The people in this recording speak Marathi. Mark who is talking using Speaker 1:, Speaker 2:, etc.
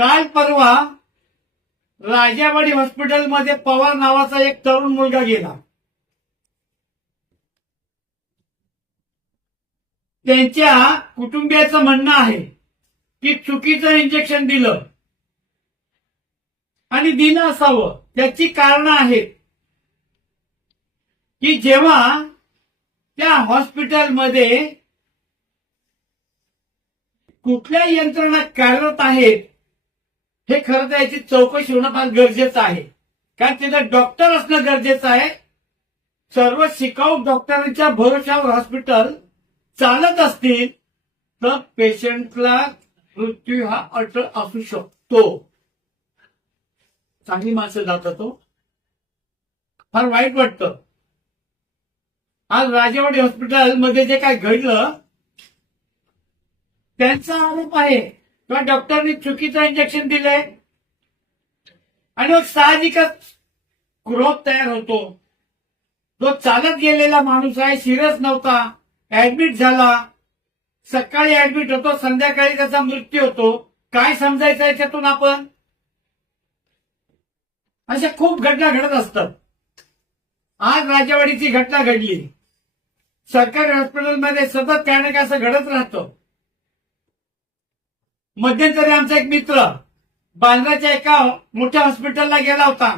Speaker 1: काल परवा राजावाडी हॉस्पिटलमध्ये पवार नावाचा एक तरुण मुलगा गेला. त्यांच्या कुटुंबियाचं म्हणणं आहे की चुकीचं इंजेक्शन दिलं. आणि दिलं असावं. त्याची कारणं आहेत की जेव्हा त्या हॉस्पिटलमध्ये कुठल्या यंत्रणा कार्यरत आहेत हे खरं तर याची चौकशी होणं फार गरजेचं आहे. कारण तिथं डॉक्टर असणं गरजेचं आहे. सर्व शिकाऊ डॉक्टरांच्या भरोशावर हॉस्पिटल चालत असतील तर पेशंटला मृत्यू हा अटळ असू शकतो. चांगली माणसं जातात तो फार वाईट वाटतं. आज राजेवाडी हॉस्पिटलमध्ये जे काय घडलं त्यांचा आरोप आहे. किंवा डॉक्टरनी चुकीचं इंजेक्शन दिलंय. आणि मग साहजिकच क्रोध तयार होतो. जो चालत गेलेला माणूस आहे सिरियस नव्हता ऍडमिट झाला. सकाळी ऍडमिट होतो संध्याकाळी त्याचा मृत्यू होतो. काय समजायचं याच्यातून आपण? अशा खूप घटना घडत असतात. आज राजेवाडीची घटना घडली. सरकारी हॉस्पिटलमध्ये सतत काय ना काय असं घडत राहतं. मध्यंतरी आमचा एक मित्र बांद्राच्या एका मोठ्या हॉस्पिटलला गेला होता.